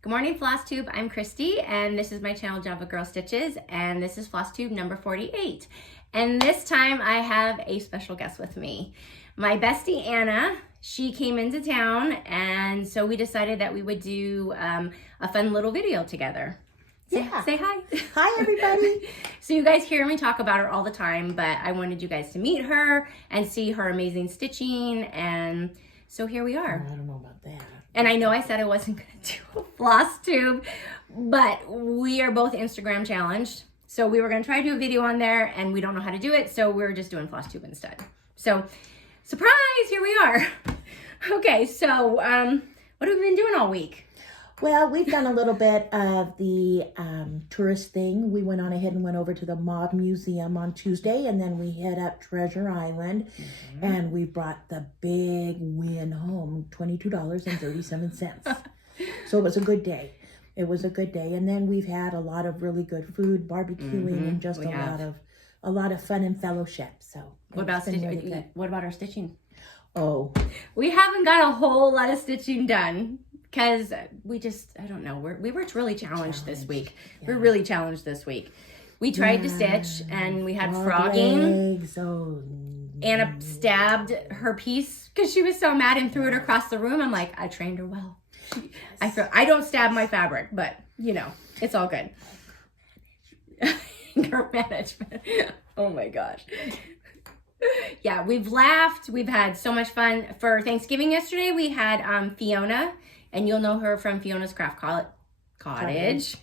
Good morning, Flosstube. I'm Christy, and this is my channel, Javagirlstitches, and this is Flosstube number 48. And this time I have a special guest with me. My bestie, Anna, she came into town, and so we decided that we would do a fun little video together. Say hi. Hi, everybody. So you guys hear me talk about her all the time, but I wanted you guys to meet her and see her amazing stitching, and so here we are. I don't know about that. And I know I said I wasn't going to do a Flosstube, but we are both Instagram challenged. So we were going to try to do a video on there, and we don't know how to do it, so we're just doing Flosstube instead. So, surprise, here we are. Okay, so what have we been doing all week? Well, we've done a little bit of the tourist thing. We went on ahead and went over to the Mob Museum on Tuesday, and then we hit up Treasure Island, and we brought the big win home, $22.37. So it was a good day. It was a good day. And then we've had a lot of really good food, barbecuing, and just a lot of fun and fellowship. So what about stitching? What about our stitching? Oh, we haven't got a whole lot of stitching done. Because we just, I don't know, we were really challenged this week. Yeah. We're really challenged this week. We tried to stitch, and we had frogging. Anna stabbed her piece because she was so mad and threw it across the room. I'm like, I trained her well. I don't stab my fabric, but, you know, it's all good. Anger management. Oh, my gosh. Yeah, we've laughed. We've had so much fun. For Thanksgiving yesterday, we had Fiona. And you'll know her from Fiona's Craft Cottage.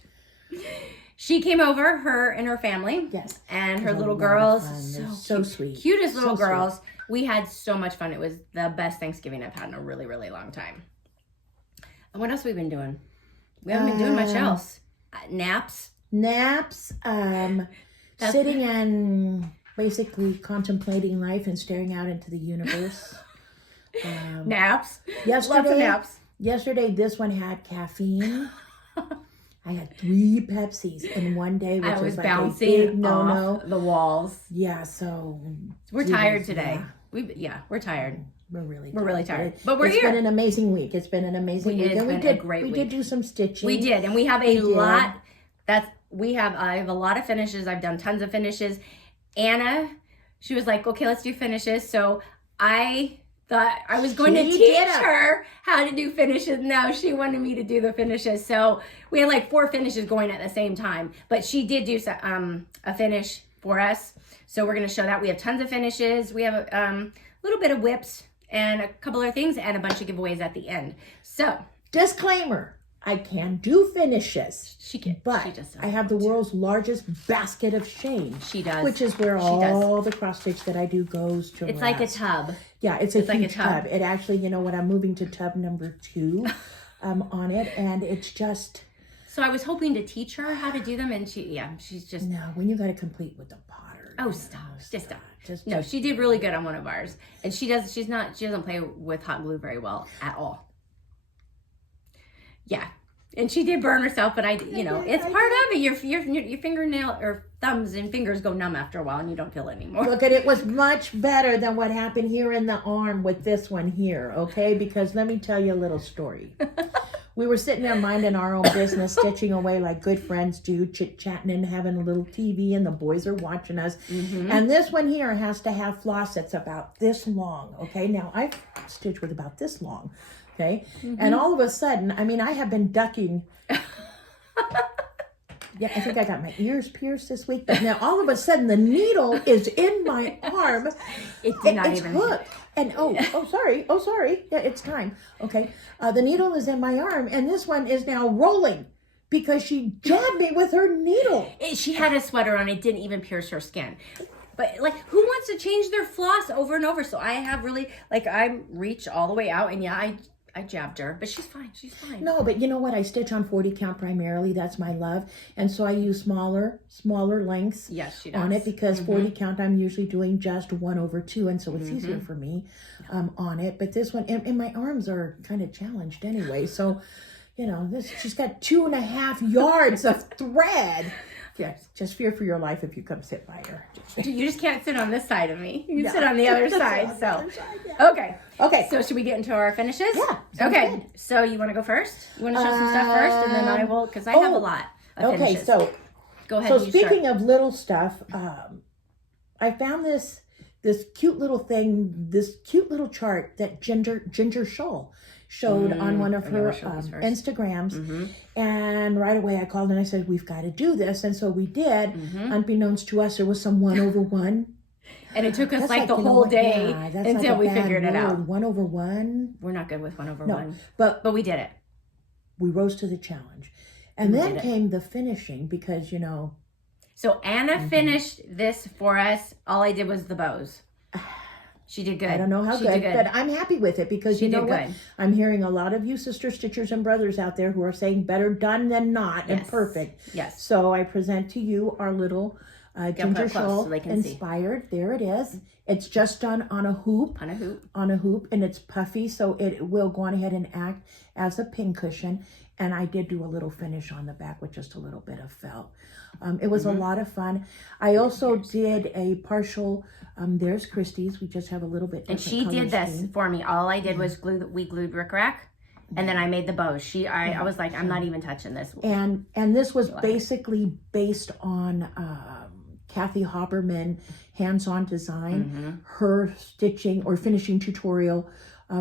She came over, her and her family. Yes. And her little girls. So sweet. Cutest little girls. Sweet. We had so much fun. It was the best Thanksgiving I've had in a really, really long time. And what else have we been doing? We haven't been doing much else. Naps. Sitting and basically contemplating life and staring out into the universe. Naps. Lots of naps. Yesterday, this one had caffeine. I had 3 Pepsis in one day, which was like bouncing off the walls. Yeah, so we're tired today. Yeah. We're tired. We're really tired. But we're here. It's been an amazing week. It's been an amazing week. And we did do some stitching. We did, and we have a lot. I have a lot of finishes. I've done tons of finishes. Anna, she was like, okay, let's do finishes. So I thought I was going to teach her how to do finishes. No, she wanted me to do the finishes. So we had like 4 finishes going at the same time. But she did do a finish for us. So we're going to show that. We have tons of finishes. We have a little bit of whips and a couple other things and a bunch of giveaways at the end. So, disclaimer. I can do finishes. She can. But I have the world's largest basket of shame. She does. Which is where all the cross stitch that I do goes to It's rest. Like a tub. Yeah, it's like a tub. It actually, you know what, I'm moving to tub number 2 on it. And it's just... So I was hoping to teach her how to do them. And she's just... No, when you got to complete with the potter. Oh, stop. Just stop. No, she did really good on one of ours. And she doesn't play with hot glue very well at all. Yeah, and she did burn herself, but it's part of it. Your fingernail or thumbs and fingers go numb after a while, and you don't feel it anymore. Look, it was much better than what happened here in the arm with this one here, okay? Because let me tell you a little story. We were sitting there minding our own business, stitching away like good friends do, chit-chatting and having a little TV, and the boys are watching us. And this one here has to have floss that's about this long, okay? Now, I've stitched with about this long. Okay. And all of a sudden, I mean, I have been ducking. Yeah, I think I got my ears pierced this week. But now all of a sudden, the needle is in my arm. It's hooked. And sorry. Yeah, it's time. Okay. The needle is in my arm, and this one is now rolling because she jabbed me with her needle. She had a sweater on. It didn't even pierce her skin. But, like, who wants to change their floss over and over? So I have really, I reach all the way out, and I jabbed her, but she's fine. She's fine. No, but you know what? I stitch on 40 count primarily. That's my love. And so I use smaller lengths on it because 40 count I'm usually doing just 1/2. And so it's easier for me on it. But this one, and my arms are kind of challenged anyway. So, she's got 2.5 yards of thread. Yes, just fear for your life if you come sit by her. You just can't sit on this side of me. You can sit on the other side. So, yeah. okay. Okay. So should we get into our finishes? Yeah. Okay. Good. So you want to go first? You want to show some stuff first, and then I will, because I have a lot of finishes. Okay. So go ahead. So speaking of little stuff, I found this cute little thing, this cute little chart that Ginger Shoal showed on one of her Instagrams. And right away I called and I said, we've got to do this. And so we did. Unbeknownst to us, there was some 1/1. And it took us like the whole day until we figured it out. 1/1. We're not good with 1/1. But we did it. We rose to the challenge. And then came the finishing because, you know. So Anna finished this for us. All I did was the bows. She did good. I don't know how good, but I'm happy with it because you know what? I'm hearing a lot of you sister stitchers and brothers out there who are saying better done than not and perfect. Yes. So I present to you our little Ginger Shoal inspired. There it is. It's just done on a hoop. On a hoop, and it's puffy, so it will go on ahead and act as a pin cushion. And I did do a little finish on the back with just a little bit of felt. It was a lot of fun. I also did a partial, there's Christy's. We just have a little bit different. And she did this for me. All I did was we glued rickrack, and then I made the bows. I was like, I'm not even touching this. And this was basically based on Kathy Hopperman hands-on design, her stitching or finishing tutorial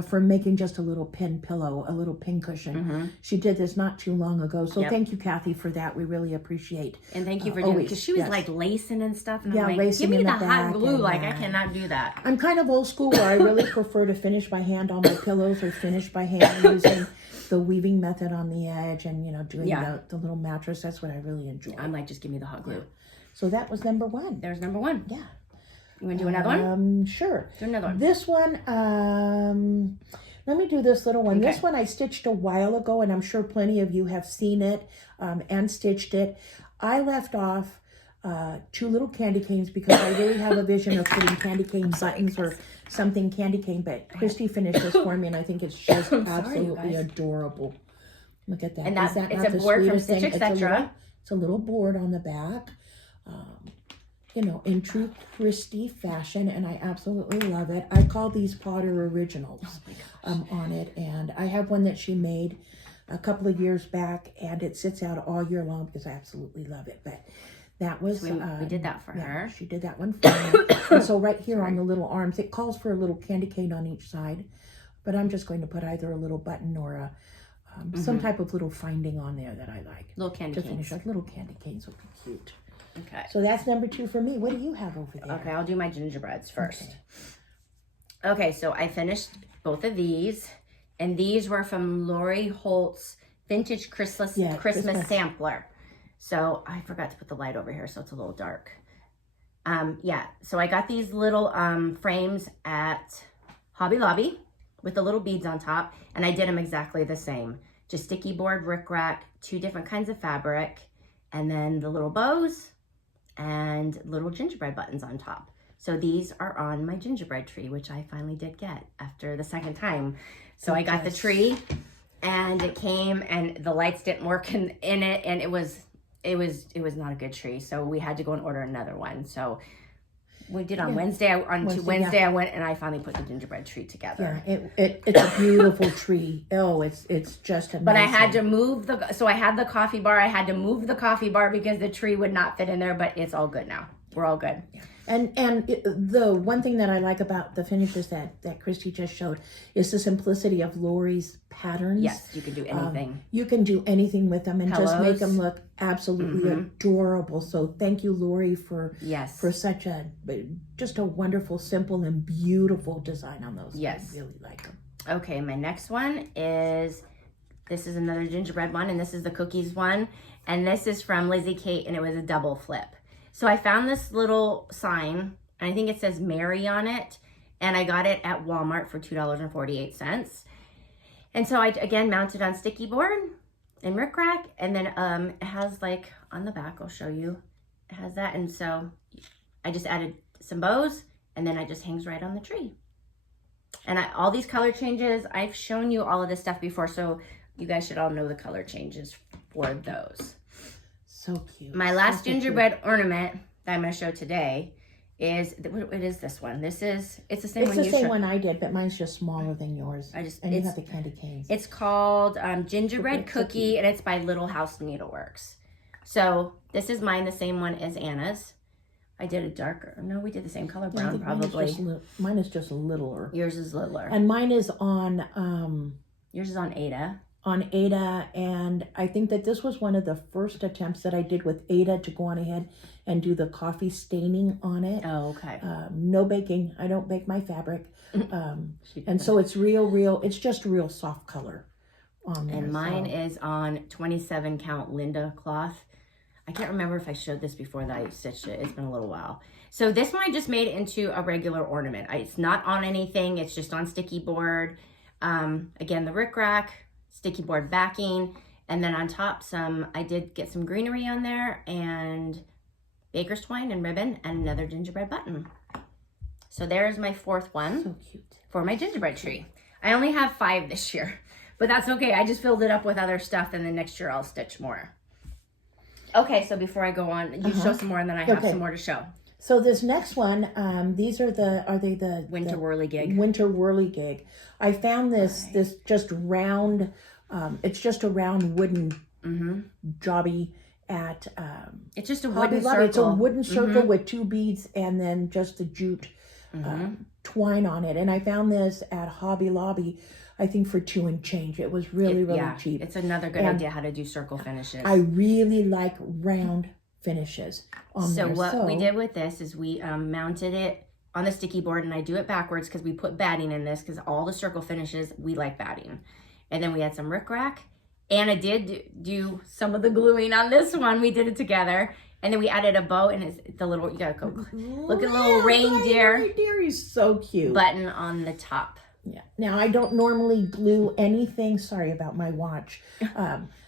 for making just a little pin pillow, a little pin cushion. She did this not too long ago. So thank you, Kathy, for that. We really appreciate. And thank you for doing it. Because she was like lacing and stuff. And I'm like, give me the hot glue. I cannot do that. I'm kind of old school where I really prefer to finish by hand on my pillows or finish by hand using the weaving method on the edge and, you know, doing the little mattress. That's what I really enjoy. I'm like, just give me the hot glue. So that was number 1. There's number 1. Yeah. You want to do another one? Sure. Do another one. This one, let me do this little one. Okay. This one I stitched a while ago, and I'm sure plenty of you have seen it and stitched it. I left off 2 little candy canes because I really have a vision of putting candy cane buttons or something candy cane, but Christy finished this for me, and I think it's just absolutely adorable. Look at that. And it's a board from Stitch Etc. It's a little board on the back. You know, in true Christy fashion, and I absolutely love it. I call these Potter Originals on it, and I have one that she made a couple of years back, and it sits out all year long because I absolutely love it. But that was we did that for her. She did that one for me. And so right here on the little arms, it calls for a little candy cane on each side, but I'm just going to put either a little button or a some type of little finding on there that I like. Little candy canes. Little candy canes would be cute. Okay. So that's number 2 for me. What do you have over there? Okay, I'll do my gingerbreads first. Okay, so I finished both of these. And these were from Lori Holt's Vintage Christmas Sampler. So I forgot to put the light over here, so it's a little dark. So I got these little frames at Hobby Lobby with the little beads on top. And I did them exactly the same. Just sticky board, rickrack, 2 different kinds of fabric. And then the little bows and little gingerbread buttons on top. So these are on my gingerbread tree, which I finally did get after the second time. So I got the tree, and it came, and the lights didn't work in it, and it was not a good tree. So we had to go and order another one. So we did on Wednesday. Wednesday I went and I finally put the gingerbread tree together. Yeah, it's a beautiful tree. Oh, it's just amazing. But I had to move so I had the coffee bar. I had to move the coffee bar because the tree would not fit in there, but it's all good now. We're all good. Yeah. And the one thing that I like about the finishes that Christy just showed is the simplicity of Lori's patterns. Yes, you can do anything. You can do anything with them and just make them look absolutely adorable. So thank you, Lori, for such just a wonderful, simple, and beautiful design on those. Yes. I really like them. Okay, my next one is, this is another gingerbread one, and this is the cookies one. And this is from Lizzie Kate, and it was a double flip. So I found this little sign, and I think it says Mary on it, and I got it at Walmart for $2.48. And so I, again, mounted on sticky board and rickrack, and then it has, like, on the back, I'll show you, it has that, and so I just added some bows, and then it just hangs right on the tree. And all these color changes, I've shown you all of this stuff before, so you guys should all know the color changes for those. So cute. My last gingerbread ornament that I'm going to show today is, what is this one? It's the same it's one the you same showed. one I did, but mine's just smaller than yours. And you have the candy canes. It's called Gingerbread Cookie, and it's by Little House Needleworks. So this is mine, the same one as Anna's. I did a darker. No, we did the same color brown, probably. Mine is just littler. Yours is littler. And mine is on... yours is on Ada. On Ada, and I think that this was one of the first attempts that I did with Ada to go on ahead and do the coffee staining on it. Oh, okay. No baking. I don't bake my fabric. And so it's real, it's just real soft color on there. And mine is on 27 count Linda cloth. I can't remember if I showed this before that I stitched it. It's been a little while. So this one I just made into a regular ornament. It's not on anything. It's just on sticky board. Again, the rickrack, sticky board backing, and then on top I did get some greenery on there and baker's twine and ribbon and another gingerbread button. So there's my fourth one. So cute. For my gingerbread tree. I only have 5 this year, but that's okay. I just filled it up with other stuff, and then next year I'll stitch more. Okay, so before I go on, you show some more, and then I have some more to show. So this next one, these are they the Winter Whirligig? Winter Whirligig. I found this just round, it's just a round wooden jobby at it's just a wooden circle. It's a wooden circle with 2 beads and then just the jute twine on it. And I found this at Hobby Lobby, I think for $2 and change. It was really cheap. It's another good idea how to do circle finishes. I really like round finishes on there. So what we did with this is we mounted it on the sticky board, and I do it backwards because we put batting in this because all the circle finishes, we like batting. And then we had some rickrack. Anna did do some of the gluing on this one. We did it together. And then we added a bow, and it's the little, you gotta go look at the little reindeer. Reindeer is so cute. Button on the top. Yeah. Now, I don't normally glue anything. Sorry about my watch.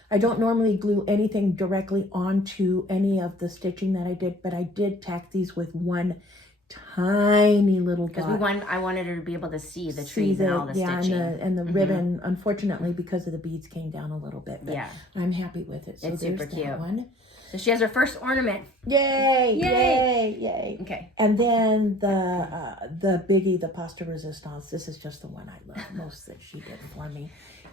I don't normally glue anything directly onto any of the stitching that I did, but I did tack these with one tiny little dot. Because I wanted her to be able to see the trees and all the stitching. And the ribbon, unfortunately, because of the beads, came down a little bit. But I'm happy with it. So it's super cute. That one. So she has her first ornament. Yay! Yay! Yay! Okay. And then the biggie, the pasta resistance. This is just the one I love most that she did for me.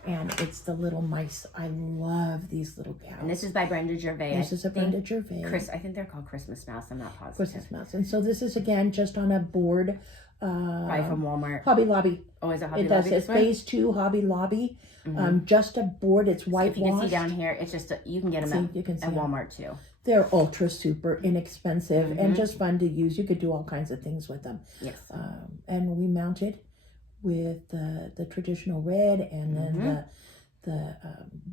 And it's the little mice. I love these little gals. And this is by Brenda Gervais. This is a Brenda Gervais. I think they're called Christmas Mouse. I'm not positive. Christmas Mouse. And so this is, again, just on a board. Right from Walmart. Hobby Lobby. Oh, is it Hobby Lobby? It's phase 2 Hobby Lobby. Just a board. It's whitewashed. So if you can see down here, it's just, you can get them at Walmart too. They're ultra super inexpensive and just fun to use. You could do all kinds of things with them. Yes. And we mounted with the traditional red and then the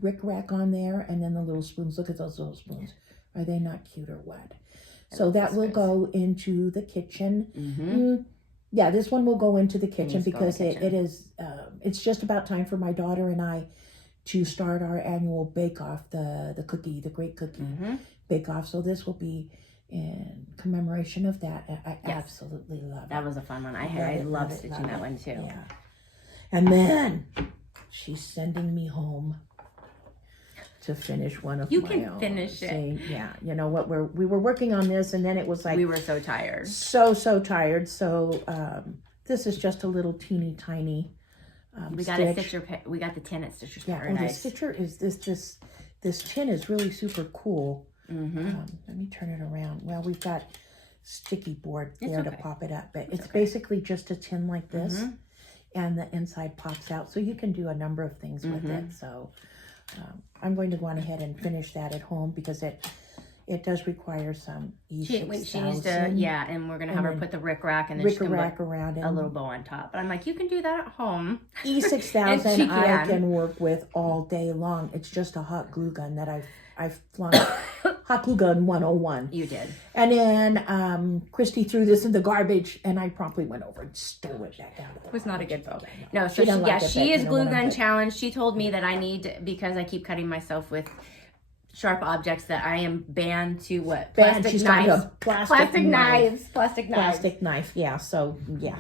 rickrack on there, and then the little spoons. Look at those little spoons. Are they not cute or what? So that will go into the kitchen. Yeah, this one will go into the kitchen because it is. It's just about time for my daughter and I to start our annual bake-off, the Great Cookie bake-off. So this will be in commemoration of that. I absolutely love it. That was a fun one. I love stitching that one too. Yeah. And then she's sending me home to finish one of my own. You can finish it. Yeah, you know what? We were working on this, and then it was like we were so tired. So tired. So this is just a little teeny tiny. We got a stitcher. We got the tin at Stitcher's. Yeah, the stitcher is this tin is really super cool. Let me turn it around. Well, we've got sticky board there to pop it up, but it's basically just a tin like this, and the inside pops out, so you can do a number of things with it. So I'm going to go on ahead and finish that at home because it does require some E6000. She needs to, and we're gonna have her put the rickrack and then she's gonna put around a little bow on top. But I'm like, you can do that at home. E6000 I can work with all day long. It's just a hot glue gun that I've flung. Hot glue gun 101. You did. And then Christy threw this in the garbage, and I promptly went over and stole it back out of the It was not a good bow. No, so she is glue gun challenged. She told me that I need, because I keep cutting myself with sharp objects, that I am banned to what? Plastic knives. Plastic knives. Plastic knife, yeah. So, yeah.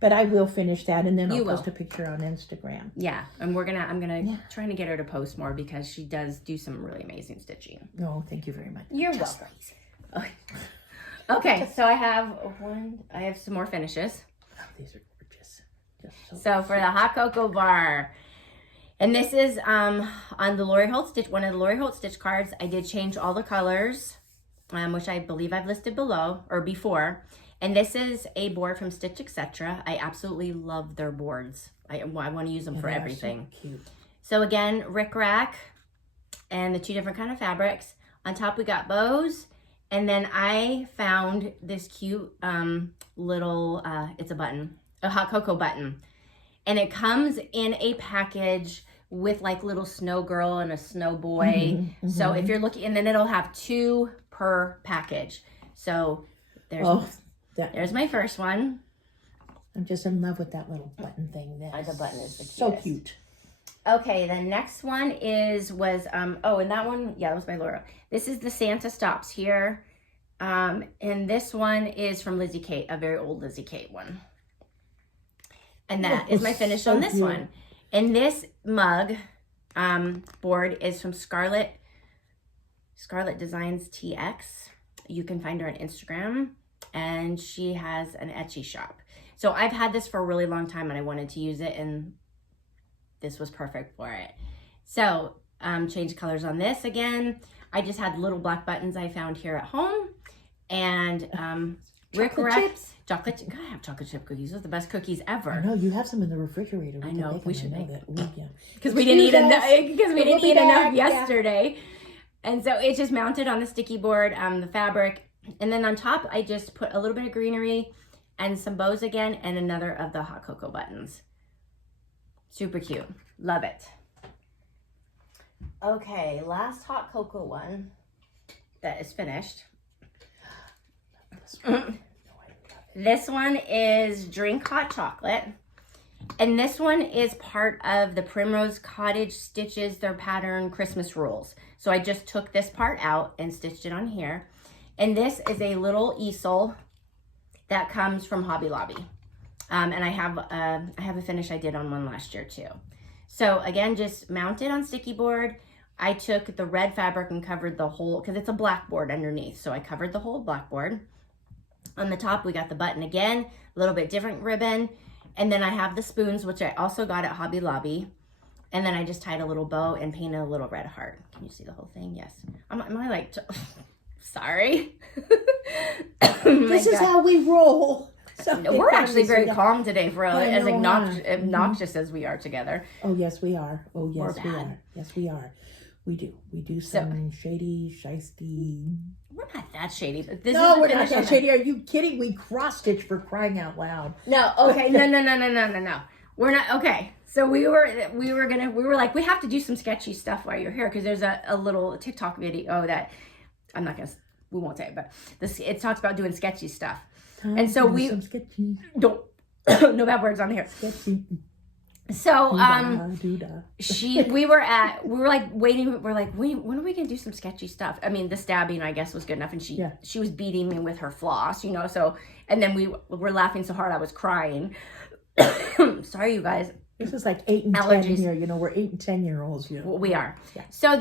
But I will finish that, and then I'll You post will. a picture on Instagram. Yeah, and I'm gonna trying to get her to post more because she does do some really amazing stitching. No, thank you very much. You're welcome. Okay, so I have some more finishes. Oh, these are gorgeous. So for the hot cocoa bar, and this is on the Lori Holt Stitch, one of the Lori Holt Stitch cards. I did change all the colors, which I believe I've listed below or before. And this is a board from Stitch Etc. I absolutely love their boards. I want to use them for everything. So cute. So again, rickrack and the two different kind of fabrics. On top we got bows. And then I found this cute little, it's a button, a hot cocoa button. And it comes in a package with like little snow girl and a snow boy. So if you're looking, and then it'll have 2 per package. So there's my first one. I'm just in love with that little button thing. The button is the cutest. so cute. Okay, the next one was and that one, that was by Laura. This is the Santa Stops here. And this one is from Lizzie Kate, a very old Lizzie Kate one. And that is my finish on this one. And this mug board is from Scarlett Designs TX. You can find her on Instagram, and she has an Etsy shop. So I've had this for a really long time, and I wanted to use it, and this was perfect for it. So change colors on this again. I just had little black buttons I found here at home, and Chocolate chips. Gotta have chocolate chip cookies. Those are the best cookies ever. I know you have some in the refrigerator. I know we should make that. because we didn't eat enough. Because we didn't eat enough Yeah. yesterday, and so it's just mounted on the sticky board, the fabric, and then on top I just put a little bit of greenery and some bows again, and another of the hot cocoa buttons. Super cute. Love it. Okay, last hot cocoa one that is finished. This one is Drink Hot Chocolate. And this one is part of the PrimroseCottageStitches, their pattern Christmas rules. So I just took this part out and stitched it on here. And this is a little easel that comes from Hobby Lobby. And I have a finish I did on one last year too. So again, just mount it on sticky board. I took the red fabric and covered the whole, because it's a black board underneath. So I covered the whole black board. On the top, we got the button again, a little bit different ribbon. And then I have the spoons, which I also got at Hobby Lobby. And then I just tied a little bow and painted a little red heart. Can you see the whole thing? Yes. Am I like, sorry. This is how we roll. So we're actually very calm today, for as obnoxious as we are together. Oh, yes, we are. Oh, yes, we are. Yes, we are. We do. We do some shady, shisty. We're not that shady, but this No, is we're not that shady. Are you kidding? We cross-stitch for crying out loud. No, okay. No. We're not, okay. So we were like, we have to do some sketchy stuff while you're here, because there's a little TikTok video that we won't say it, but it talks about doing sketchy stuff. And so we don't, no bad words on here. Sketchy. So we were like waiting. We're like, when are we gonna do some sketchy stuff? I mean, the stabbing, I guess, was good enough, and she was beating me with her floss, you know. So, and then we were laughing so hard I was crying. Sorry, you guys. This is like 8 and allergies. 10 here. You know, we're 8 and 10-year-olds. You know, we are. Yeah. So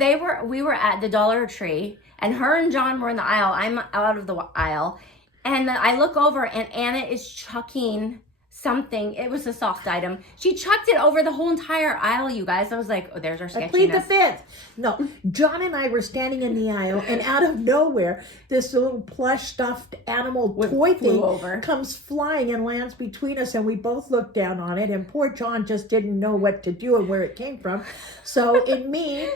we were at the Dollar Tree, and her and John were in the aisle. I'm out of the aisle, and I look over, and Anna is chucking something. It was a soft item. She chucked it over the whole entire aisle, you guys. I was like, oh, there's our sketchiness. Plead the fifth. No, John and I were standing in the aisle, and out of nowhere, this little plush stuffed animal toy thing comes flying and lands between us, and we both looked down on it, and poor John just didn't know what to do and where it came from. So in me,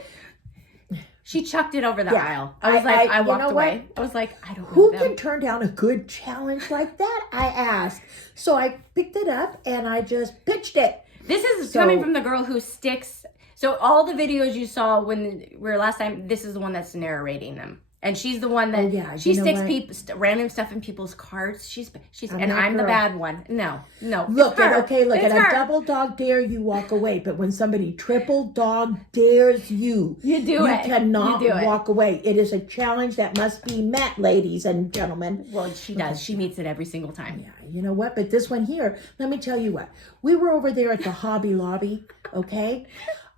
she chucked it over the aisle. I was like, I walked away. I was like, I don't know. Who can turn down a good challenge like that? I asked. So I picked it up and I just pitched it. This is coming from the girl who sticks. So all the videos you saw when we were last time, this is the one that's narrating them. And she's the one that she sticks random stuff in people's carts. She's and I'm the bad one. No. Look at a double dog dare you walk away, but when somebody triple dog dares you, you cannot walk away. It is a challenge that must be met, ladies and gentlemen. Well, she does. She meets it every single time. Yeah, you know what? But this one here, let me tell you what. We were over there at the Hobby Lobby, okay?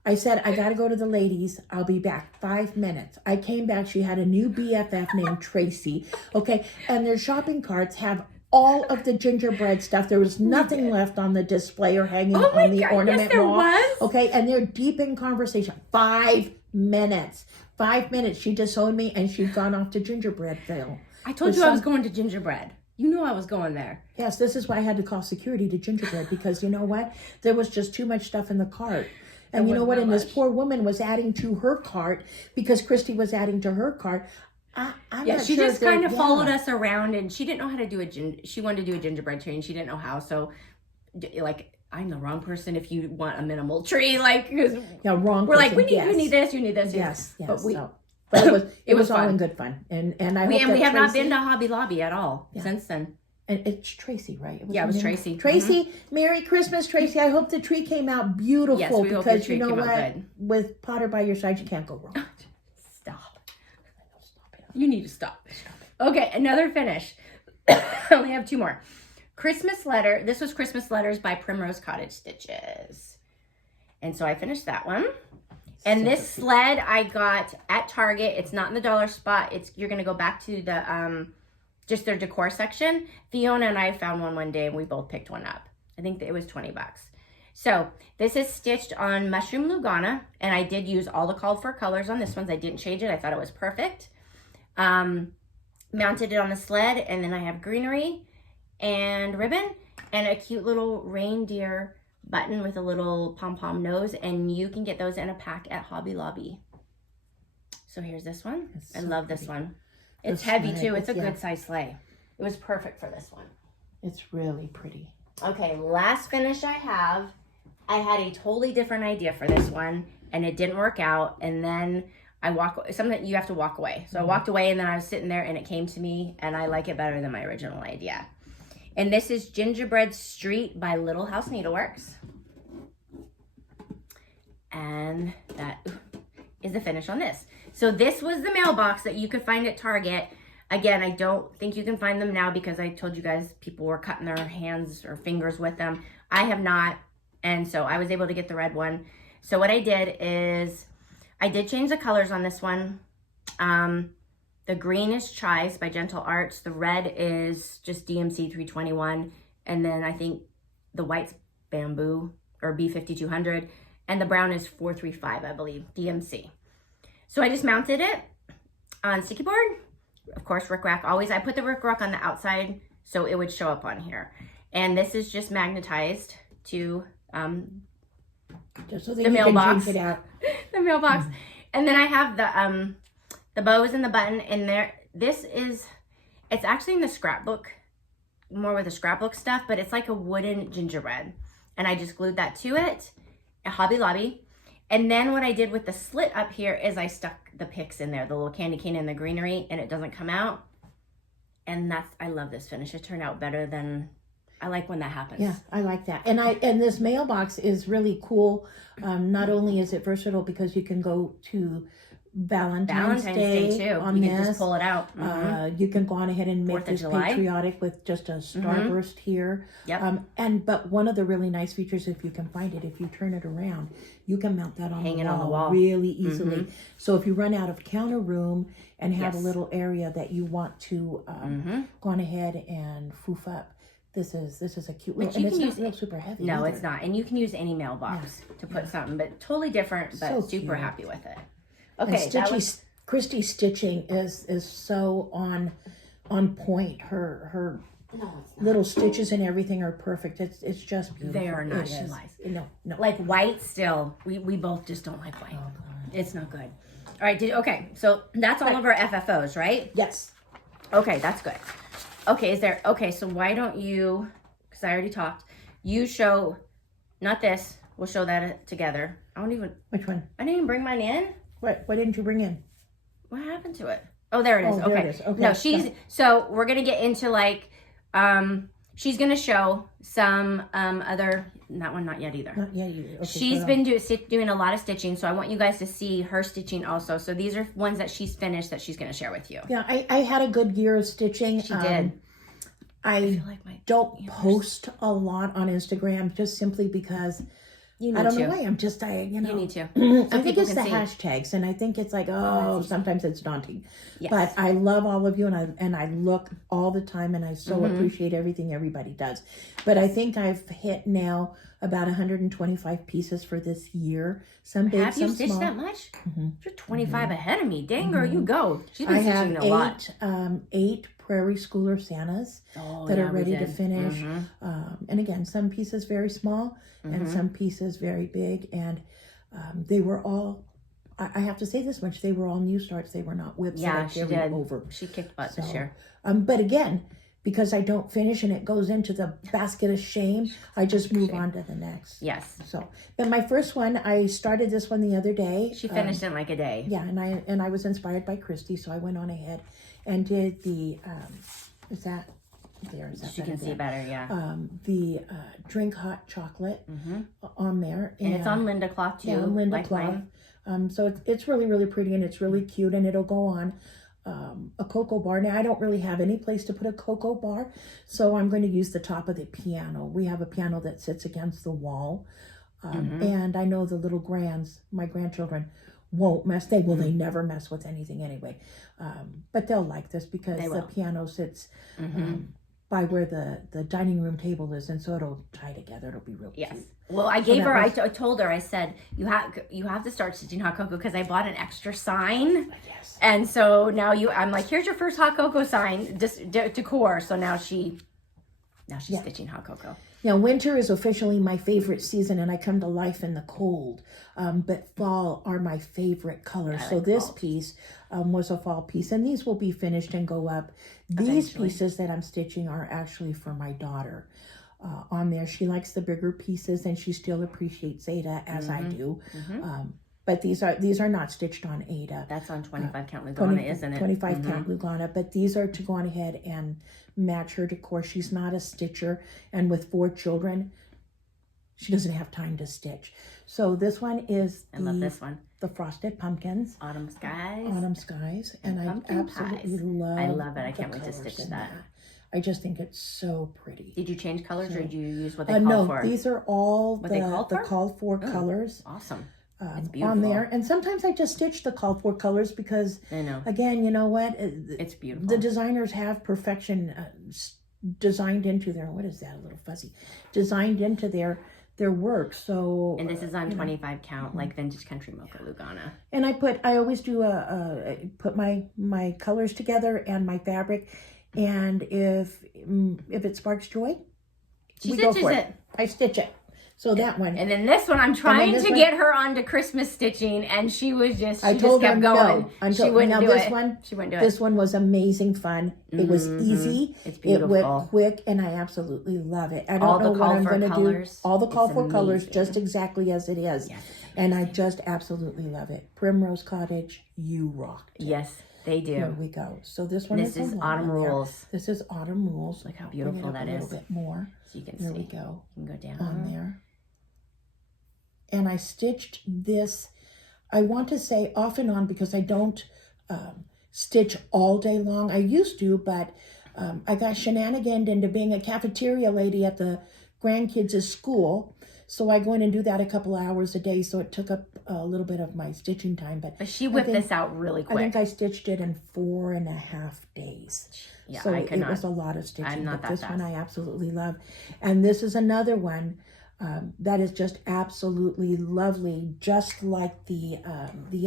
I said, I got to go to the ladies. I'll be back 5 minutes. I came back. She had a new BFF named Tracy. Okay. And their shopping carts have all of the gingerbread stuff. There was nothing left on the display or hanging on the ornament wall. Was. Okay. And they're deep in conversation. 5 minutes. 5 minutes. She disowned me and she'd gone off to gingerbread sale. I told you I was going to gingerbread. You knew I was going there. Yes. This is why I had to call security to gingerbread because you know what? There was just too much stuff in the cart. And you know what? And this poor woman was adding to her cart because Christy was adding to her cart. She just kind of followed us around, and she didn't know how to do she wanted to do a gingerbread tree, and she didn't know how. So, like, I'm the wrong person if you want a minimal tree. Like, wrong. We're like, you need this, you need this. Yes. But it was all in good fun, and we have not been to Hobby Lobby at all since then. And it's Tracy, right? It was Tracy. Tracy, Merry Christmas, Tracy. I hope the tree came out beautiful. Yes, we hope the tree came out good. With Potter by your side, you can't go wrong. Stop. You need to stop. Okay, another finish. I only have 2 more. Christmas letter. This was Christmas letters by PrimroseCottageStitches. And so I finished that one. And this sled I got at Target. It's not in the dollar spot. You're going to go back to the just their decor section. Fiona and I found one day and we both picked one up. I think that it was $20. So this is stitched on mushroom Lugana, and I did use all the called for colors on this one. I didn't change it. I thought it was perfect. Mounted it on the sled, and then I have greenery and ribbon and a cute little reindeer button with a little pom-pom nose, and you can get those in a pack at Hobby Lobby. So here's this one. I love this one. It's heavy too. It's a good size sleigh. It was perfect for this one. It's really pretty. Okay, last finish I have. I had a totally different idea for this one, and it didn't work out. And then something you have to walk away. So I walked away, and then I was sitting there, and it came to me, and I like it better than my original idea. And this is Gingerbread Street by Little House Needleworks. And that is the finish on this. So this was the mailbox that you could find at Target. Again, I don't think you can find them now because I told you guys people were cutting their hands or fingers with them. I have not, and so I was able to get the red one. So what I did is I did change the colors on this one. The green is Chives by Gentle Arts. The red is just DMC 321. And then I think the white's Bamboo or B5200. And the brown is 435, I believe, DMC. So I just mounted it on sticky board. Of course, rickrack always. I put the rickrack on the outside so it would show up on here. And this is just magnetized to just so that the mailbox. Can change it out. The mailbox. And then I have the bows and the button in there. It's actually in the scrapbook, more with the scrapbook stuff, but it's like a wooden gingerbread. And I just glued that to it at Hobby Lobby. And then what I did with the slit up here is I stuck the picks in there, the little candy cane and the greenery, and it doesn't come out. And I love this finish. It turned out better than, I like when that happens. Yeah, I like that. And this mailbox is really cool. Not only is it versatile because you can go to Valentine's Day too. On you this. can just pull it out. You can go on ahead and make this July. patriotic with just a starburst here. Yep. But one of the really nice features, if you can find it, if you turn it around, you can mount that on the wall really easily. So if you run out of counter room and have a little area that you want to go on ahead and foof up, this is a cute little, and it's not real super heavy. No, either. It's not. And you can use any mailbox to put something, but totally different, but super happy with it. Okay, Christy's stitching is so on point. Her little stitches and everything are perfect. It's just beautiful. They are not. She lies. No. Like white still. We both just don't like white. It's not good. All right. So that's all of our FFOs, right? Yes. Okay, that's good. Okay, so why don't you? Because I already talked. You show, not this. We'll show that together. Which one? I didn't even bring mine in. What didn't you bring in? What happened to it? Oh, there it is. there Okay. it is. Okay. No, so we're going to get into like, she's going to show some other, that one not yet either. Not yet either. Okay, She's been doing a lot of stitching, so I want you guys to see her stitching also. So these are ones that she's finished that she's going to share with you. Yeah, I had a good year of stitching. She did. I feel like don't post a lot on Instagram just simply because I don't know why. I'm just, you need to. I think it's the hashtags, and I think it's like, sometimes it's daunting. Yes. But I love all of you, and I look all the time, and I so appreciate everything everybody does. But I think I've hit now about 125 pieces for this year. Some big, Have you some stitched small. that much? You're 25 ahead of me. Dang, girl, you go. She's been I have stitching a lot. 8 Prairie Schooler Santas that are ready to finish. And again, some pieces very small and some pieces very big. And they were all, I have to say this much, they were all new starts. They were not whips that I carried over. She kicked butt this year. But again, because I don't finish and it goes into the basket of shame, I just move on to the next. Yes. So, but my first one, I started this one the other day. She finished in like a day. Yeah, and I was inspired by Christy, so I went on ahead and did the is that there? Is that you can see better, yeah. The drink hot chocolate on there, and it's on Linda cloth too. Yeah, on Linda cloth. So it's really, really pretty, and it's really cute, and it'll go on a cocoa bar. Now I don't really have any place to put a cocoa bar, so I'm going to use the top of the piano. We have a piano that sits against the wall, and I know the little my grandchildren won't mess. They never mess with anything anyway, but they'll like this because the piano sits by where the dining room table is, and so it'll tie together. It'll be real cute. Well, I gave her. I told her. I said you have to start stitching hot cocoa because I bought an extra sign. Yes. And so now I'm like, here's your first hot cocoa sign, just decor. So now she's stitching hot cocoa. Now, winter is officially my favorite season, and I come to life in the cold. But fall are my favorite colors. So this piece was a fall piece, and these will be finished and go up. These pieces that I'm stitching are actually for my daughter. On there, she likes the bigger pieces, and she still appreciates Ada as I do. But these are not stitched on Ada. That's on 25 count Lugana, isn't it? 25 count Lugana, but these are to go on ahead and match her decor. She's not a stitcher, and with 4 children, she doesn't have time to stitch. So this one is I love this one. The Frosted Pumpkins. Autumn Skies. Autumn Skies. And I absolutely love I love it. I can't wait to stitch that. I just think it's so pretty. Did you change colors or did you use what they called for? No, these are all what they called for colors. Awesome. It's beautiful. On there. And sometimes I just stitch the called for colors because, I know. Again, you know what? It's beautiful. The designers have perfection designed into their, what is that, a little fuzzy, designed into their work. So and this is on 25 count, like vintage country mocha Lugana. And I always do put my colors together and my fabric, and if it sparks joy, we go for it. I stitch it. So that one. And then this one, I'm trying to get her onto Christmas stitching, and she was just, she just kept going. She wouldn't do it. She wouldn't do it. This one was amazing fun. It was easy. It's beautiful. It went quick, and I absolutely love it. I don't all know the what I'm going to do. All the call for colors, just exactly as it is. Yes, and I just absolutely love it. Primrose Cottage, you rocked. Yes, they do. Here we go. So this one is Autumn Rules. This is Autumn Rules. Look how beautiful that is. A little bit more. So you can see. There we go. You can go down. On there. And I stitched this, I want to say off and on because I don't stitch all day long. I used to, but I got shenaniganed into being a cafeteria lady at the grandkids' school. So I go in and do that a couple hours a day. So it took up a little bit of my stitching time. But she whipped this out really quick. I think I stitched it in 4.5 days. Yeah, so it was a lot of stitching. But this one I absolutely love. And this is another one that is just absolutely lovely, just like the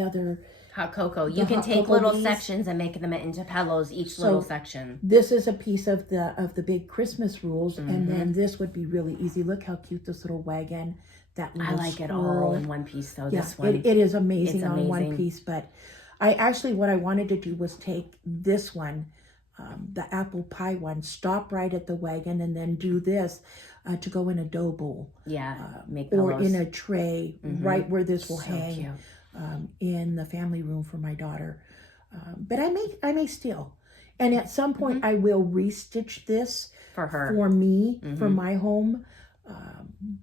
other hot cocoa. You can take little sections and make them into pillows, each little section. This is a piece of the big Christmas rules, and then this would be really easy. Look how cute this little wagon. That little I like it all in one piece though. Yeah, this one. It is amazing on one piece, but what I wanted to do was take this one, the apple pie one, stop right at the wagon, and then do this to go in a dough bowl. Yeah, make or pillows. in a tray, right where this will hang in the family room for my daughter. But I may still. And at some point I will restitch this For her. for me, for my home.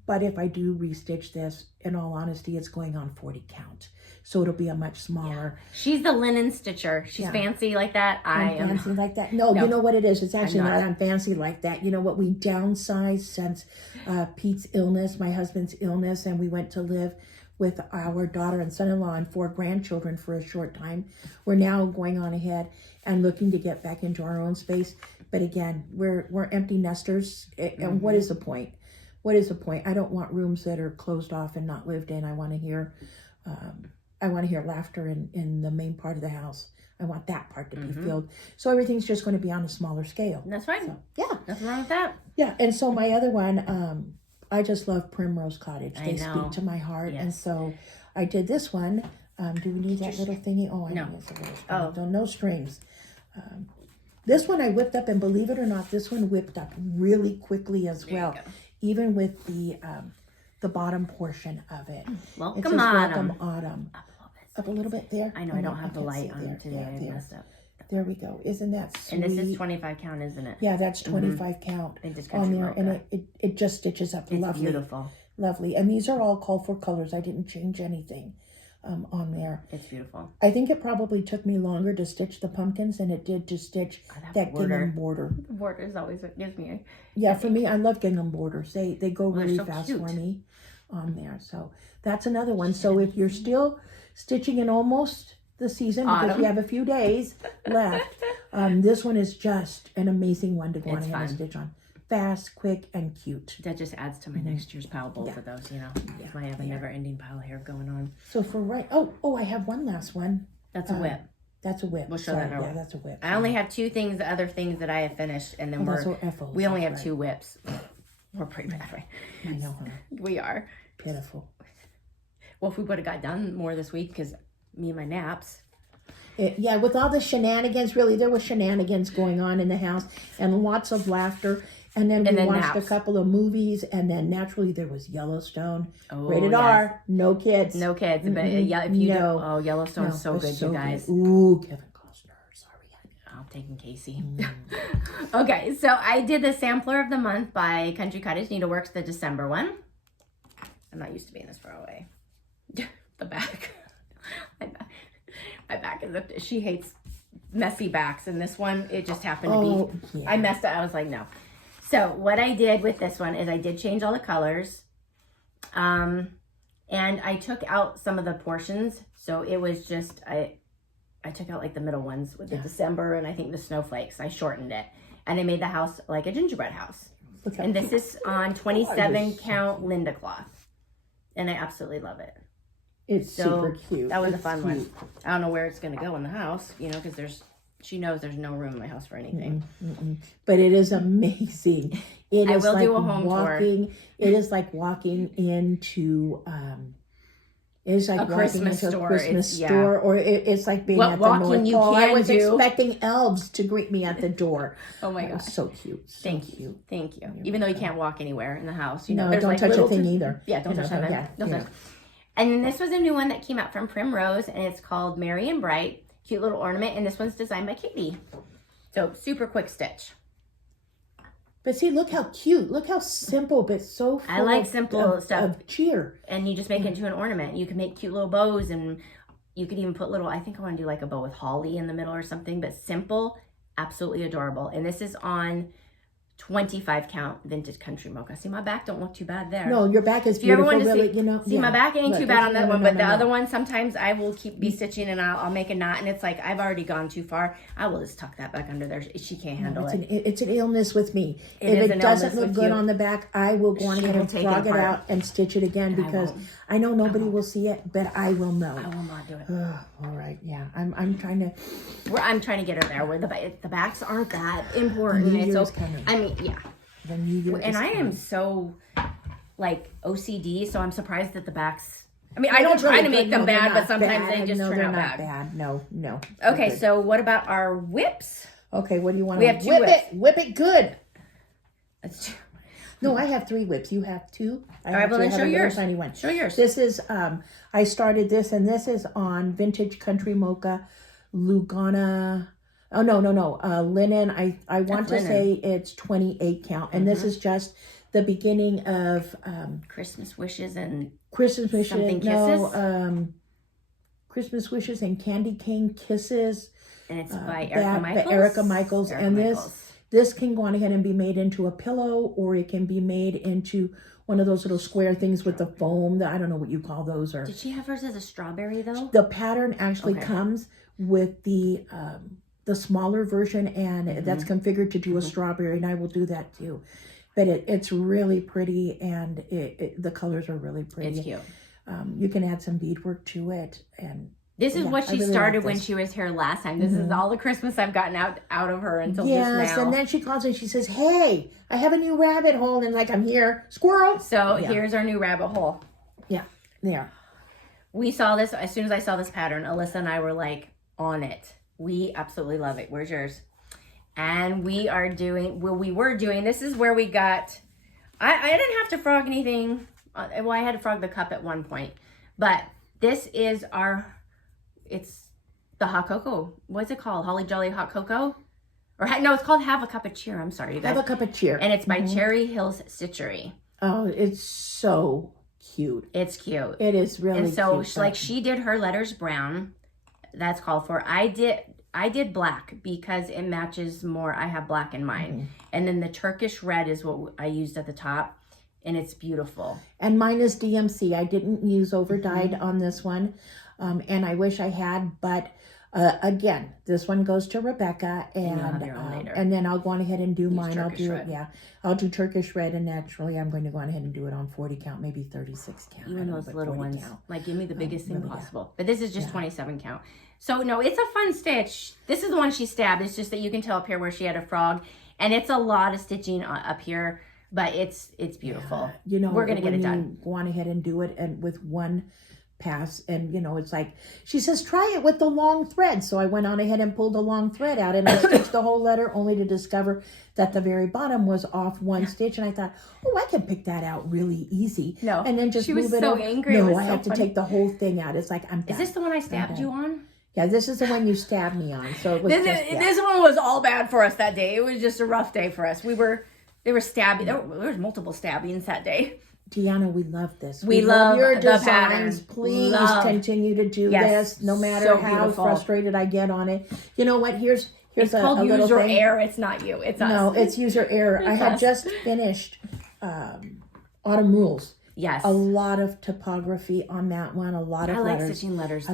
But if I do restitch this, in all honesty, it's going on 40 count. So it'll be a much smaller. She's the linen stitcher. She's fancy like that. I'm fancy like that. No, you know what it is? It's actually not. I'm fancy like that. You know what? We downsized since Pete's illness, my husband's illness, and we went to live with our daughter and son-in-law and 4 grandchildren for a short time. We're now going on ahead and looking to get back into our own space. But again, we're empty nesters. And what is the point? What is the point? I don't want rooms that are closed off and not lived in. I want to hear laughter in the main part of the house. I want that part to be filled. So everything's just going to be on a smaller scale. That's fine. So, yeah. Nothing wrong with that. Yeah. And so my other one, I just love Primrose Cottage. They speak to my heart. Yes. And so I did this one. Do we need that little thingy? Oh, I know. It's a little string. So no strings. This one I whipped up, and believe it or not, this one whipped up really quickly as well. Even with the bottom portion of it. Welcome Autumn. Welcome Autumn. Up a little bit there. I know, I don't have the light on today. I messed up. There we go. Isn't that sweet? And this is 25 count, isn't it? Yeah, that's 25 count on there. And it just stitches up lovely. It's beautiful. Lovely. And these are all called for colors. I didn't change anything on there. It's beautiful. I think it probably took me longer to stitch the pumpkins than it did to stitch that gingham border. The border is always what gives me Yeah, for me, I love gingham borders. They go really so fast cute. for me on there. So that's another one. So if you're still stitching in almost the season, because we have a few days left, this one is just an amazing one to go on ahead and stitch on. Fast, quick, and cute. That just adds to my next year's pile, both of those, you know. If I have a never-ending pile here going on. So for I have one last one. That's a whip. That's a whip. We'll show that. Yeah, that's a whip. I only have 2 things, the other things that I have finished, and then we only have 2 whips. We're pretty bad, right? I know, huh? We are. Pitiful. Well, if we would have got done more this week, because me and my naps. Yeah, with all the shenanigans, really, there was shenanigans going on in the house, and lots of laughter. And then we watched a couple of movies, and then naturally there was Yellowstone. Rated R, no kids. No kids. But if you do, Yellowstone's so good, you guys. Ooh, Kevin Costner. Sorry. I'm taking Casey. Okay, so I did the Sampler of the Month by Country Cottage Needleworks, the December one. I'm not used to being this far away. The back. My back is she hates messy backs, and this one, it just happened to be. Yeah. I messed up. I was like, no. So what I did with this one is I did change all the colors, and I took out some of the portions. So it was just, I took out like the middle ones with the December and I think the snowflakes. I shortened it, and I made the house like a gingerbread house. And this is on 27 count Linda cloth, and I absolutely love it. It's super cute. That was a fun one. I don't know where it's going to go in the house, you know, because she knows there's no room in my house for anything. But it is amazing. I will do a home tour. It is like walking into it's like a Christmas store. Or it's like being at the North Pole. I was expecting elves to greet me at the door. Oh my gosh, so cute. Thank you. Even though you can't walk anywhere in the house, you know, there's don't touch a thing either. Yeah, don't touch that. Don't touch. And then this was a new one that came out from Primrose, and it's called Merry and Bright. Cute little ornament, and this one's designed by Katie. So super quick stitch. But see, look how cute. Look how simple, but so full I like simple stuff. Of cheer. And you just make it into an ornament. You can make cute little bows, and you could even put little, I think I want to do like a bow with holly in the middle or something, but simple, absolutely adorable. And this is on 25 count vintage country mocha. See, my back don't look too bad there. No, your back is beautiful. See, my back ain't too bad on that one, but the other one, sometimes I will be stitching and I'll make a knot, and it's like I've already gone too far. I will just tuck that back under there. She can't handle it. It's an illness with me. If it doesn't look good on the back, I will go on ahead and frog it out and stitch it again, because I know nobody will see it, but I will know. I will not do it. All right, yeah. I'm trying to. I'm trying to get her there where the backs aren't that important. It's okay. I mean, yeah. And I am so like OCD, so I'm surprised that the backs. I mean, I don't try to make them bad, but sometimes they just turn out bad. No. Okay, so what about our whips? Okay, what do you want? We have 2 whips. Whip it good. That's 2. No, I have 3 whips. You have 2. All right, well then show yours. Tiny one. Show yours. This is I started this, and this is on vintage country mocha Lugana. Oh, no. Linen. I want to say it's 28 count. And this is just the beginning of Christmas wishes and Christmas wishes. Something kisses. Christmas wishes and candy cane kisses. And it's by Erica Michaels. The Erica Michaels. And this can go on ahead and be made into a pillow, or it can be made into one of those little square things with the foam. I don't know what you call those. Or did she have hers as a strawberry though? The pattern actually comes with the smaller version, and that's configured to do a strawberry, and I will do that too. But it's really pretty, and the colors are really pretty. It's cute. You can add some beadwork to it, and this is what she started when she was here last time. This is all the Christmas I've gotten out of her until just now. Yes, and then she calls and she says, "Hey, I have a new rabbit hole," and like, I'm here, squirrel. So here's our new rabbit hole. Yeah, there. We saw this as soon as I saw this pattern. Alyssa and I were like on it. We absolutely love it. Where's yours? And we were doing. This is where we got. I didn't have to frog anything. Well, I had to frog the cup at one point, but this is it's the hot cocoa. What's it called? Holly Jolly Hot Cocoa? Or no, it's called Have a Cup of Cheer. I'm sorry, you guys. Have a Cup of Cheer. And it's by Cherry Hills Stitchery. Oh, it's so cute. It's cute. It is really cute. And so, cute. she did her letters brown. That's called for. I did black because it matches more. I have black in mine. And then the Turkish red is what I used at the top. And it's beautiful. And mine is DMC. I didn't use overdyed on this one. And I wish I had, but again, this one goes to Rebecca, and then I'll go on ahead and do mine. I'll do it. Yeah, I'll do Turkish red, and naturally, I'm going to go on ahead and do it on 40 count, maybe 36 count. Even those little ones, like give me the biggest thing possible. But this is just 27 count. So no, it's a fun stitch. This is the one she stabbed. It's just that you can tell up here where she had a frog, and it's a lot of stitching up here, but it's beautiful. You know, we're gonna get it done. Go on ahead and do it, and with one pass, and you know, it's like she says, try it with the long thread. So I went on ahead and pulled the long thread out, and I stitched the whole letter, only to discover that the very bottom was off one stitch. And I thought, oh, I can pick that out really easy. No, and then just she move was it so over. angry. No, I have to take the whole thing out. It's like, I'm done. Is this the one I stabbed you on? Yeah, this is the one you stabbed me on. So it was this one was all bad for us that day. It was just a rough day for us. They were stabbing. There was multiple stabbings that day. Deanna, we love this. We love your the designs. patterns. Please continue to do this, no matter how frustrated I get on it. You know what? Here's it's a called little user thing. error. It's not you. It's us. No, it's user error. I had just finished Autumn Rules. Yes. A lot of typography on that one. A lot of letters. I like stitching letters, though.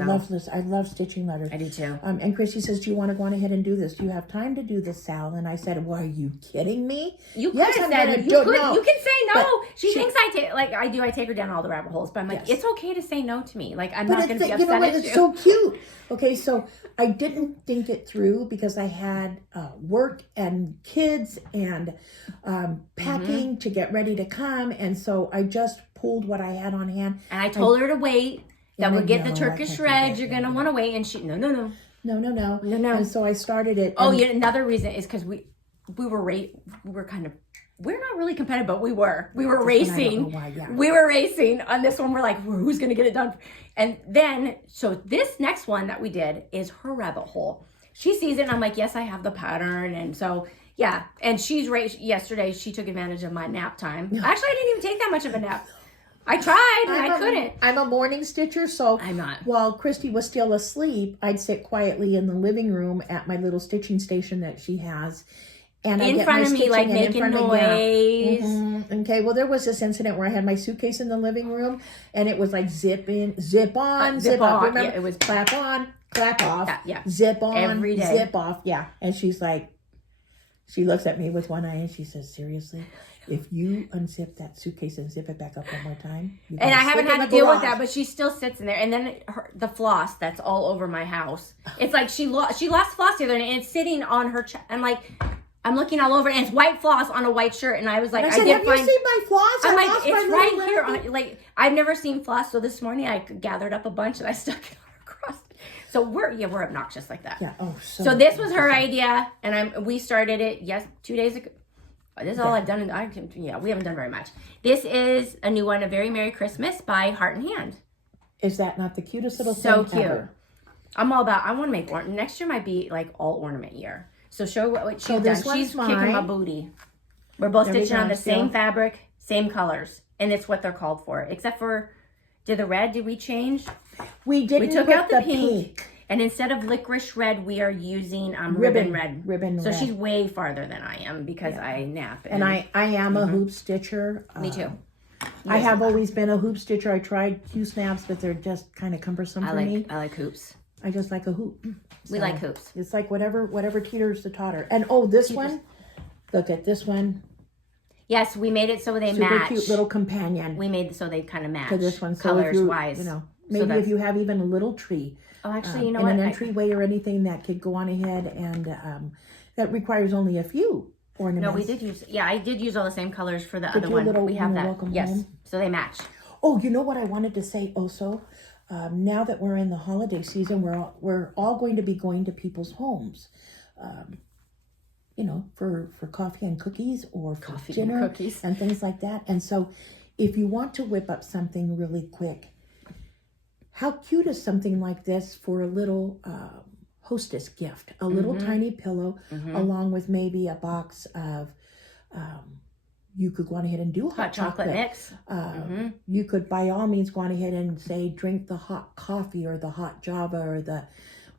I love stitching letters. I do, too. And Christy says, do you want to go on ahead and do this? Do you have time to do this, Sal? And I said, well, are you kidding me? You could have said, you can say no. She thinks I take, I take her down all the rabbit holes. But I'm like, it's okay to say no to me. Like, I'm not going to be upset at you. It's so cute. Okay, so I didn't think it through because I had work and kids and packing to get ready to come. And so I just pulled what I had on hand. And I told her to wait. That would get the Turkish red. You're going to want to wait. And she, no. And so I started it. Oh, yeah. Another reason is because we're not really competitive, but we were racing. We were racing on this one. We're like, who's going to get it done? And then, so this next one that we did is her rabbit hole. She sees it and I'm like, yes, I have the pattern. And so, yeah. And yesterday, she took advantage of my nap time. Actually, I didn't even take that much of a nap. I tried and I couldn't. I'm a morning stitcher, so I'm not. While Christy was still asleep, I'd sit quietly in the living room at my little stitching station that she has. And in front of me, like making noise. Okay, well, there was this incident where I had my suitcase in the living room, and it was like zip in, zip on, zip off. Remember? Yeah, it was clap on, clap off, zip on, every day. Zip off. Yeah, and she's like, she looks at me with one eye and she says, seriously? If you unzip that suitcase and zip it back up one more time. And I haven't had to deal with that, but she still sits in there. And then the floss that's all over my house. It's like she lost floss the other day, and it's sitting on her chest. I'm like, I'm looking all over, and it's white floss on a white shirt. And I was like, I said, have you seen my floss? I'm like, it's right here. Like, I've never seen floss. So this morning I gathered up a bunch and I stuck it on her cross. So we're obnoxious like that. Yeah. Oh, so this was her idea, and we started it 2 days ago. This is all I've done. We haven't done very much. This is a new one, A Very Merry Christmas by Heart and Hand. Is that not the cutest little so thing cute. ever? I'm all about, I want to make ornament. Next year might be like all ornament year. So show what she's this done. She's one's kicking my mine. booty. We're both There we stitching on go, the same still. fabric, same colors. And it's what they're called for. Except for, did we change? We didn't. We took with out the pink. And instead of licorice red, we are using ribbon red. Ribbon so red. she's way farther than I am because I nap. And I am a hoop stitcher. Me too. I have always been a hoop stitcher. I tried Q-snaps, but they're just kind of cumbersome for me. I like hoops. I just like a hoop. We like hoops. It's like whatever teeters the totter. And this one, look at this one. Yes, we made it so they Super match. cute little companion. We made it so they kind of match. To this one. So colors wise. You know, maybe if you have even a little tree. Oh, actually, you know in what? an entryway or anything that could go on ahead and that requires only a few ornaments. No, we did use, I did use all the same colors for the other you a one. little, We have that. welcome Yes. home. So they match. Oh, you know what I wanted to say also? Now that we're in the holiday season, we're all going to be going to people's homes, you know, for coffee and cookies or for dinner and cookies and things like that. And so if you want to whip up something really quick, how cute is something like this for a little hostess gift? A little tiny pillow along with maybe a box of, you could go on ahead and do hot chocolate mix. You could by all means go on ahead and say, drink the hot coffee or the hot Java or the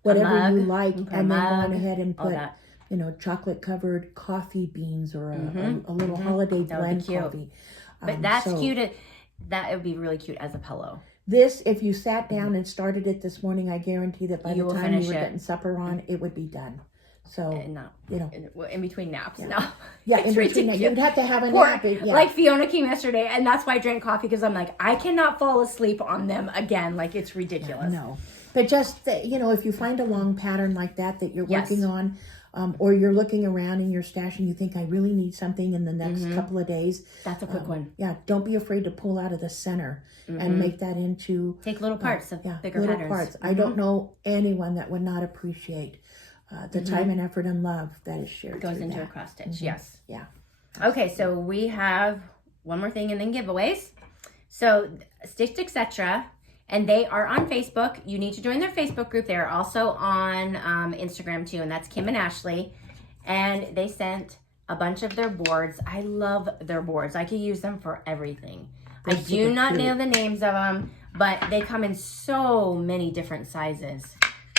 whatever you like. And then go on ahead and put, you know, chocolate covered coffee beans or a little holiday blend coffee. But that's cute. That would be really cute as a pillow. This, if you sat down and started it this morning, I guarantee that by the time you were getting supper on, it would be done. So, you know. In between naps. Yeah. No. Yeah, in between naps. You'd have to have a nap. Yeah. Like Fiona came yesterday, and that's why I drank coffee, because I'm like, I cannot fall asleep on them again. Like, it's ridiculous. No. But just, you know, if you find a long pattern like that you're working on, or you're looking around in your stash and you think, I really need something in the next couple of days. That's a quick one. Yeah, don't be afraid to pull out of the center and make that into... Take little parts of bigger little patterns. Parts. I don't know anyone that would not appreciate the time and effort and love that is shared. Goes into a cross stitch, yes. Yeah. Okay, so we have one more thing and then giveaways. So Stitched Etc., and they are on Facebook. You need to join their Facebook group. They are also on Instagram too, and that's Kim and Ashley. And they sent a bunch of their boards. I love their boards. I could use them for everything. I do not know the names of them, but they come in so many different sizes.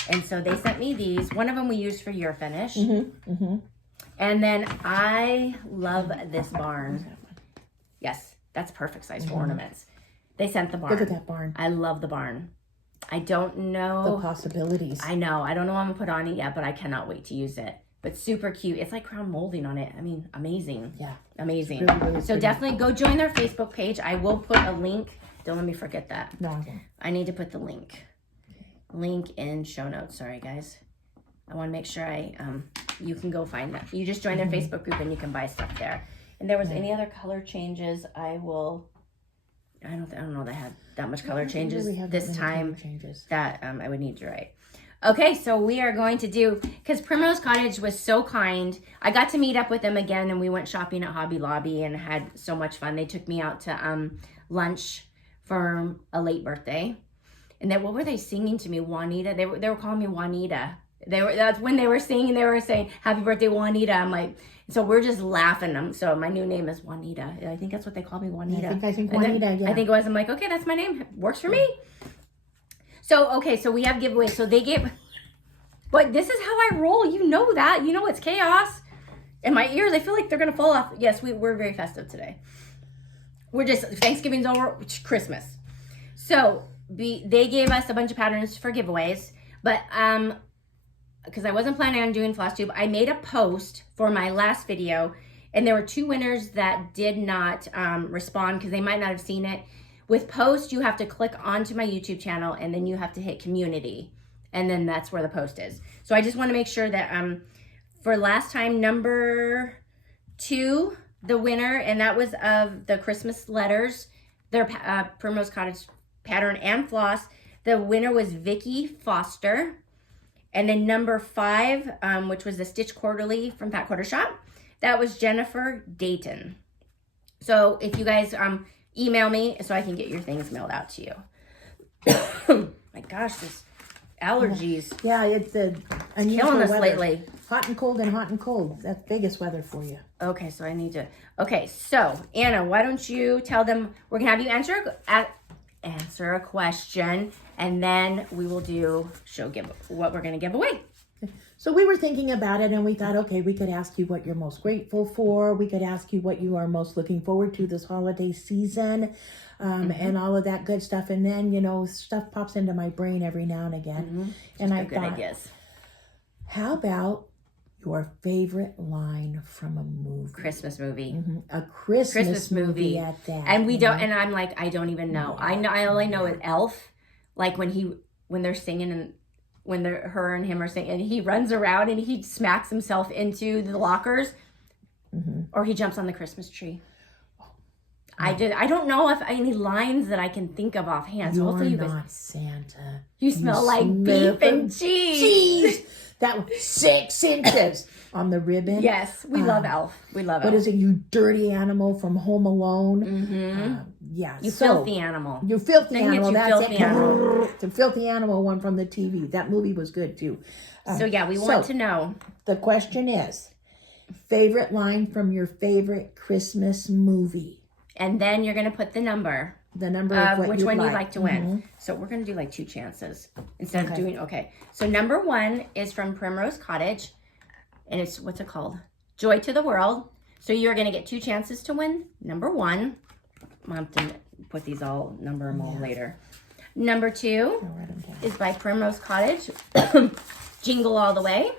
And so they sent me these. One of them we used for your finish. And then I love this barn. Yes, that's perfect size for ornaments. They sent the barn. Look at that barn. I love the barn. I don't know. The possibilities. I know. I don't know what I'm going to put on it yet, but I cannot wait to use it. But super cute. It's like crown molding on it. I mean, amazing. Yeah. Amazing. Really, really so pretty. definitely go join their Facebook page. I will put a link. Don't let me forget that. No, I won't. I need to put the link. Link in show notes. Sorry, guys. I want to make sure you can go find that. You just join their Facebook group and you can buy stuff there. And there was any other color changes, I don't know that I had that much color changes this time that I would need to write. Okay, so we are going to do, because Primrose Cottage was so kind. I got to meet up with them again, and we went shopping at Hobby Lobby and had so much fun. They took me out to lunch for a late birthday. And then what were they singing to me? Juanita. They were calling me Juanita. That's when they were singing. They were saying, "Happy birthday, Juanita." I'm like, so we're just laughing. So my new name is Juanita. I think that's what they call me, Juanita. I think Juanita, yeah. I think it was. I'm like, okay, that's my name. Works for me. So, okay, so we have giveaways. So they gave, but this is how I roll. You know that. You know it's chaos. And my ears, I feel like they're going to fall off. Yes, we're very festive today. We're just, Thanksgiving's over, Christmas. So they gave us a bunch of patterns for giveaways. But, because I wasn't planning on doing Flosstube, I made a post for my last video, and there were 2 winners that did not respond because they might not have seen it. With post, you have to click onto my YouTube channel, and then you have to hit community, and then that's where the post is. So I just want to make sure that for last time, number 2, the winner, and that was of the Christmas letters, their Primrose Cottage pattern and floss. The winner was Vicky Foster. And then number 5, which was the Stitch Quarterly from Pat Quarter Shop, that was Jennifer Dayton. So if you guys email me so I can get your things mailed out to you. My gosh, allergies. Yeah, it's unusual Killing us weather. lately. Hot and cold and hot and cold. That's Vegas weather for you. Okay, so I need to. Okay, so Anna, why don't you tell them we're gonna have you answer a question, and then we will give what we're gonna give away. So we were thinking about it, and we thought, okay, we could ask you what you're most grateful for. We could ask you what you are most looking forward to this holiday season, and all of that good stuff. And then, stuff pops into my brain every now and again. And I thought, how about your favorite line from a movie? Christmas movie. A Christmas movie at that. And we don't, and I'm like, I don't even know. I only know it Elf, like when they're singing and when her and him are singing, and he runs around and he smacks himself into the lockers, or he jumps on the Christmas tree. I don't know if any lines that I can think of offhand. So hopefully you guys, not Santa. You smell like beef and cheese. That was 6 inches on the ribbon. Yes, we love Elf. We love Elf. What is it? You dirty animal from Home Alone. Yeah. You filthy animal. You filthy animal. That's filthy animal. The filthy animal one from the TV. That movie was good too. So yeah, we want to know. The question is, favorite line from your favorite Christmas movie. And then you're going to put the number. The number of what which one you'd like to win. So we're going to do like 2 chances instead of doing, So number 1 is from Primrose Cottage. And it's, what's it called? Joy to the World. So you're going to get 2 chances to win. Number 1. I'll have to put these all, number them all later. Number 2 is by Primrose Cottage. Jingle All the Way.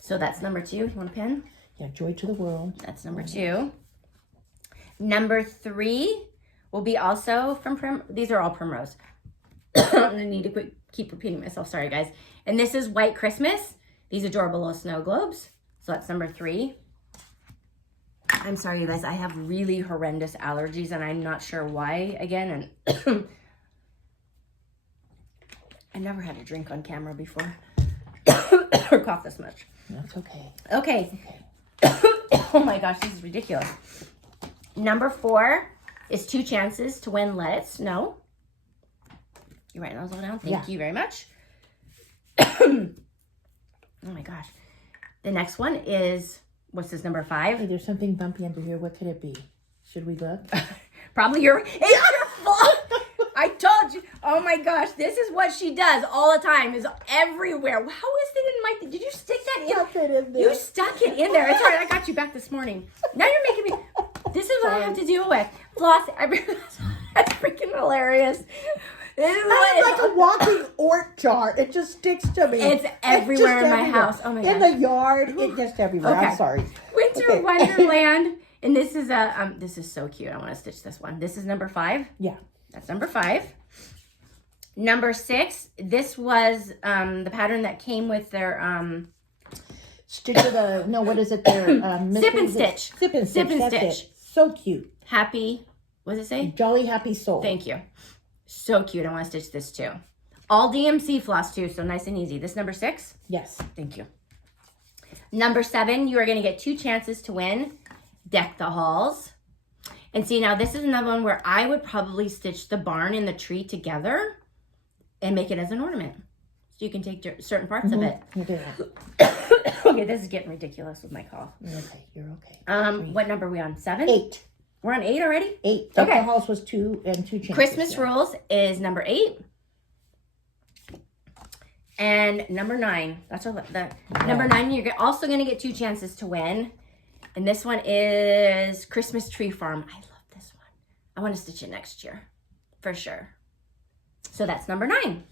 So that's number 2. You want a pen? Yeah, Joy to the World. That's number 2. Number 3 will be also from these are all Primrose. I'm gonna need to keep repeating myself. Sorry, guys. And this is White Christmas. These adorable little snow globes. So that's number 3. I'm sorry, you guys. I have really horrendous allergies, and I'm not sure why. Again, and I never had a drink on camera before or cough this much. That's okay. Okay. Oh my gosh, this is ridiculous. Number 4 is 2 chances to win Let It Snow. You writing those all down? Thank you very much. Oh my gosh. The next one is, what's this, number 5? Hey, there's something bumpy under here. What could it be? Should we look? Probably it's your fault. I told you. Oh my gosh, this is what she does all the time, is everywhere. How is it in my, did you stick that in? Stuck it in there. You stuck it in there. It's all right, I got you back this morning. Now you're making me, this is what I have to deal with. Floss, that's freaking hilarious. It's like a walking orc jar. It just sticks to me. It's everywhere in my house. Oh my gosh. In the yard, it's just everywhere. Okay. I'm sorry. Winter Wonderland. And this is this is so cute. I want to stitch this one. This is number 5. Yeah. That's number 5. Number 6. This was the pattern that came with their Stitch of the, no, what is it there? Sip and Stitch. Sip and Stitch. Sip and That's Stitch. it. So cute. Happy, what does it say? Jolly Happy Soul. Thank you. So cute. I want to stitch this too. All DMC floss too, so nice and easy. This number 6? Yes. Thank you. Number 7, you are going to get 2 chances to win Deck the Halls. And see, now this is another one where I would probably stitch the barn and the tree together and make it as an ornament. So you can take certain parts of it. Okay, this is getting ridiculous with my cough. You're okay. You're okay. What number are we on? 7? 8. We're on 8 already? 8. Deck the Halls was 2 and 2 chances. Christmas Rules is number 8. And number 9. That's number 9. You're also going to get 2 chances to win. And this one is Christmas Tree Farm. I love this one. I want to stitch it next year. For sure. So that's number 9.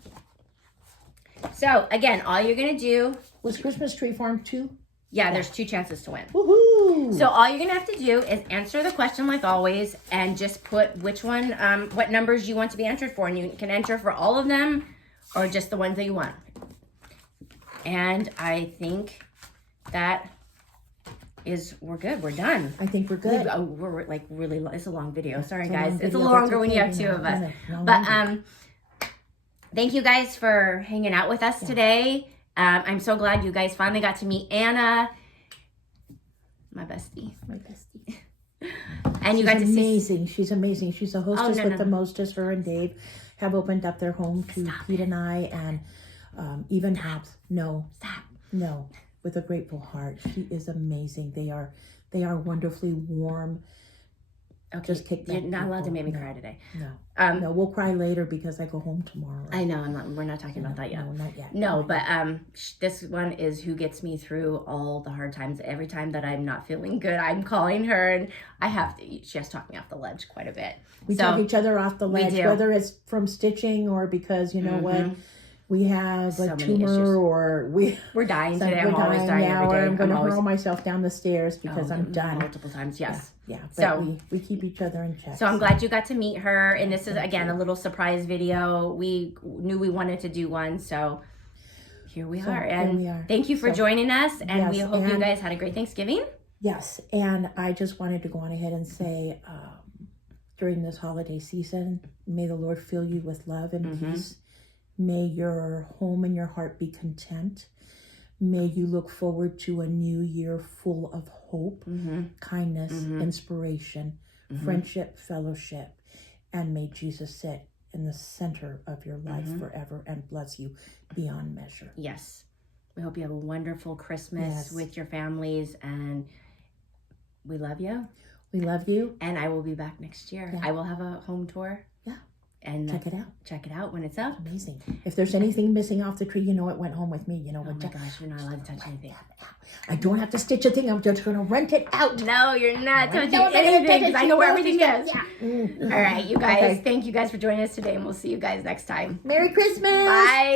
So, again, all you're going to do... Was Christmas Tree Farm 2? Yeah, there's 2 chances to win. Woohoo! So all you're going to have to do is answer the question like always and just put which one, what numbers you want to be entered for. And you can enter for all of them or just the ones that you want. And I think that we're good. We're done. I think we're good. We're like really, it's a long video. Sorry, It's a guys. long It's a video. longer That's when you okay. have 2 of us. No, But thank you guys for hanging out with us today. I'm so glad you guys finally got to meet Anna, my bestie. And you got to see. She's amazing. She's a hostess with the mostest. Her and Dave have opened up their home to Pete and I, and Even Hobbs. No, Stop. no, with a grateful heart. She is amazing. They are wonderfully warm. Okay, Just kick you're back not allowed to people. make me No. cry today. No, no, we'll cry later because I go home tomorrow. I know, we're not talking about that yet. No, not yet. No, but this one is who gets me through all the hard times. Every time that I'm not feeling good, I'm calling her, and she has to talk me off the ledge quite a bit. We talk each other off the ledge, do. whether it's from stitching or because you know what, we have So a many tumor issues. or We're dying today. we're I'm always dying now, every or day. I'm going to always hurl myself down the stairs because I'm done. multiple times. Yes. Yeah, but So- we keep each other in check. So I'm glad you got to meet her, and this is again a little surprise video. We knew we wanted to do one, so here we are. And we are. thank you for joining us, and we yes, hope you and- guys had a great Thanksgiving. Yes, and I just wanted to go on ahead and say, during this holiday season, may the Lord fill you with love and peace. May your home and your heart be content. May you look forward to a new year full of hope, kindness, inspiration, friendship, fellowship, and may Jesus sit in the center of your life forever and bless you beyond measure. Yes. We hope you have a wonderful Christmas Yes. with your families, and we love you. We love you. And I will be back next year. Yeah. I will have a home tour. Yeah. And Check it out. Check it out when it's up. Amazing. If there's anything missing off the tree, you know it went home with me. You know Oh what? my gosh, you're not allowed to touch anything. I don't have to stitch a thing. I'm just going to rent it out. No, you're not touching don't anything because touch I know where it. everything is. Yeah. All right, you guys. Okay. Thank you guys for joining us today, and we'll see you guys next time. Merry Christmas. Bye.